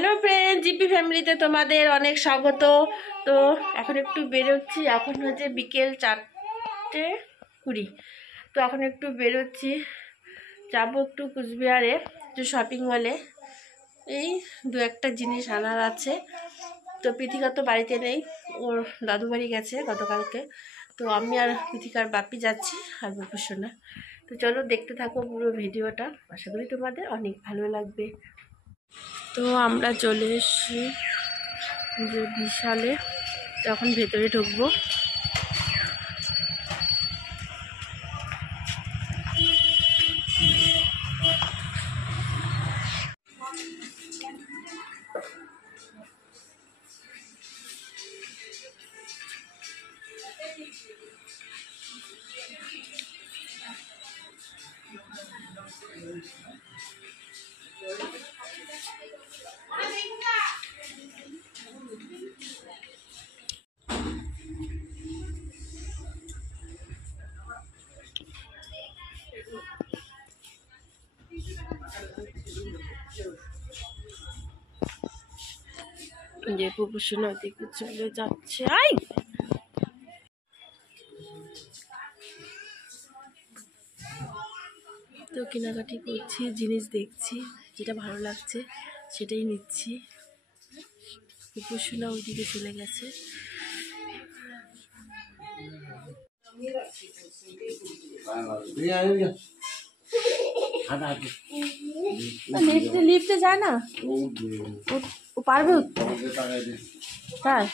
Hello friend, GP ফ্যামিলিতে তোমাদের অনেক স্বাগত। তো এখন একটু বেরোচ্ছি, এখন হচ্ছে বিকেল 4:20। তো এখন একটু বেরোচ্ছি, যাবো একটু কুচবিহারে, একটু শপিং মলে। এই দু একটা জিনিস আনার আছে। তো পৃথিকা তো বাড়িতে নেই, ওর দাদু বাড়ি গেছে গতকালকে। তো আমি আর পৃথিকার বাপি যাচ্ছি, আর বাপুসোনা। তো চলো দেখতে থাকো পুরো ভিডিওটা, আশা করি তোমাদের অনেক ভালো লাগবে। তো আমরা চলে এসেছি যে বিশালে, তখন ভেতরে ঢুকবো। যে প্রফেশনাল দিকে চলে যাচ্ছে। আই তো কেনাকাটি করছি, জিনিস দেখছি, যেটা ভালো লাগছে সেটাই নিচ্ছি। প্রফেশনাল ওইদিকে চলে গেছে। লিফটে যায় না, ও পারবে তাই।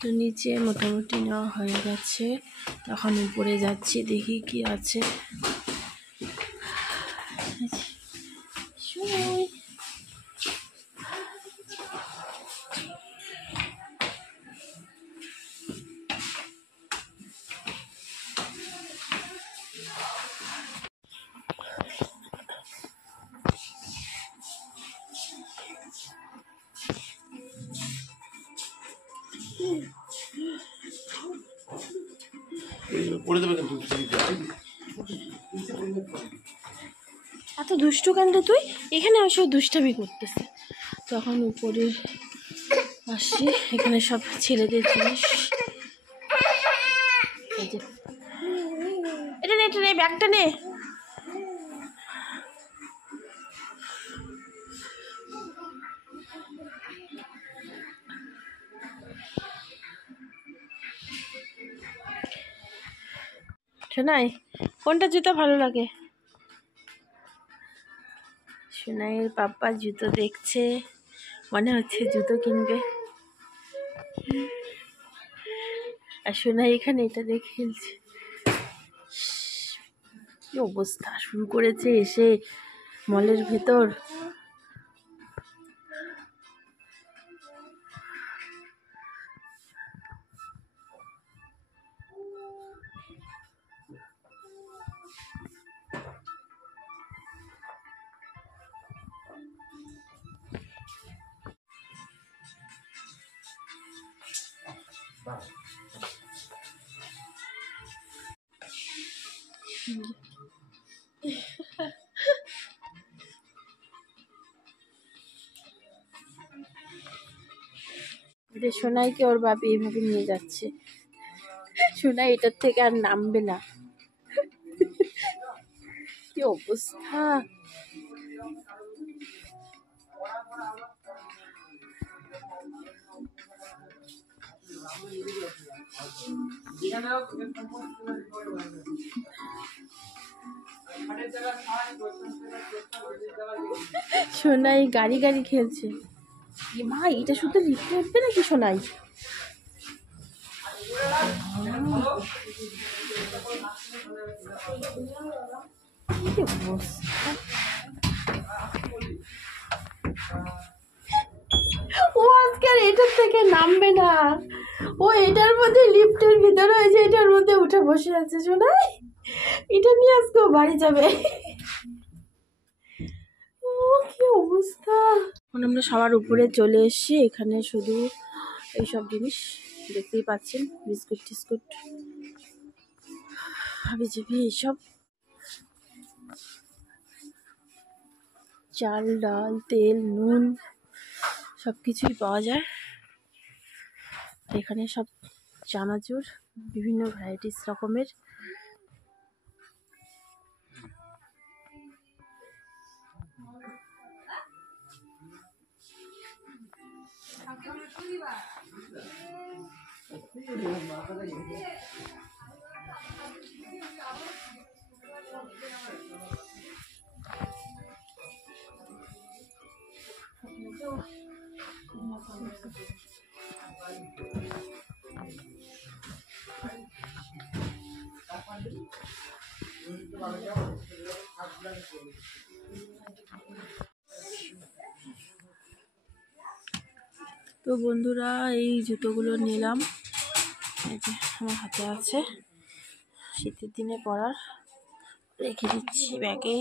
তো নিচে মোটামুটি নেওয়া হয়ে গেছে, তখন উপরে যাচ্ছি, দেখি কি আছে। এত দুষ্টু কেন রে তুই? এখানে আসো, দুষ্টামি করতেছে। তখন উপরে আসছি, এখানে সব ছেলেদের জিনিস। এটা নে, এটা নে, ব্যাগটা নে। শোনাই, কোনটা জুতো ভালো লাগে? সোনাইয়ের পাপা জুতো দেখছে, মনে হচ্ছে জুতো কিনবে। আর সোনাই এখানে এটা দেখে খেলছে। কি অবস্থা শুরু করেছে এসে মলের ভেতর। সোনাইকে ওর বাপি এইভাবে নিয়ে যাচ্ছে। সোনাই এটার থেকে আর নামবে না। কি অবস্থা! সোনাই গাড়ি গাড়ি খেলছে। মা, এটা শুধু লিফটে উঠবে নাকি সোনাই? ও আজকে আর এটার থেকে নামবে না, ও এটার মধ্যে, লিফটের ভিতরে হয়েছে, এটার মধ্যে উঠে বসে আছে। সোনাই এটা নিয়ে আজকে বাড়ি যাবে। ও কি অবস্থা! এখন আমরা সবার উপরে চলে এসেছি, এখানে শুধু এইসব জিনিস দেখতেই পাচ্ছেন, বিস্কুট টিস্কুট। হাবিজাবি এইসব চাল ডাল তেল নুন সব কিছুই পাওয়া যায়। এখানে সব চানাচুর বিভিন্ন ভ্যারাইটিস রকমের। তো বন্ধুরা এই জুতোগুলো নিলাম, এই যে আমার হাতে আছে, শীতের দিনে পরার, রেখে দিচ্ছি ব্যাগে।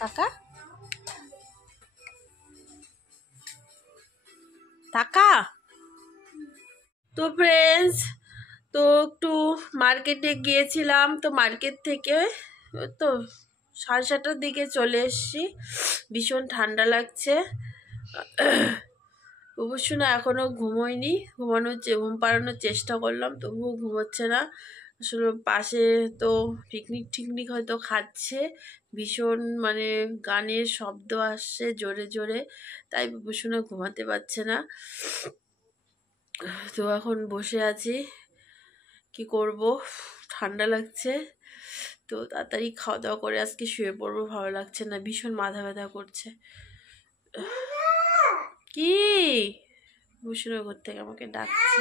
টাকা টাকা তো ফ্রেন্ডস, তো একটু মার্কেটে গিয়েছিলাম, তো মার্কেট থেকে তো 7:30টার দিকে চলে এসেছি। ভীষণ ঠান্ডা লাগছে, অবশ্য না এখনও ঘুমোয়নি, ঘুম পাড়ানোর চেষ্টা করলাম তবুও ঘুমোচ্ছে না। আসলে পাশে তো পিকনিক হয়তো খাচ্ছে, ভীষণ মানে গানের শব্দ আসছে জোরে জোরে, তাই বুবুসোনা ঘুমাতে পারছে না। তো এখন বসে আছি, কি করব, ঠান্ডা লাগছে, তো তাড়াতাড়ি খাওয়া দাওয়া করে আজকে শুয়ে পড়বো, ভালো লাগছে না, ভীষণ মাথা ব্যথা করছে। কি বুবুসোনা ঘর থেকে আমাকে ডাকছে।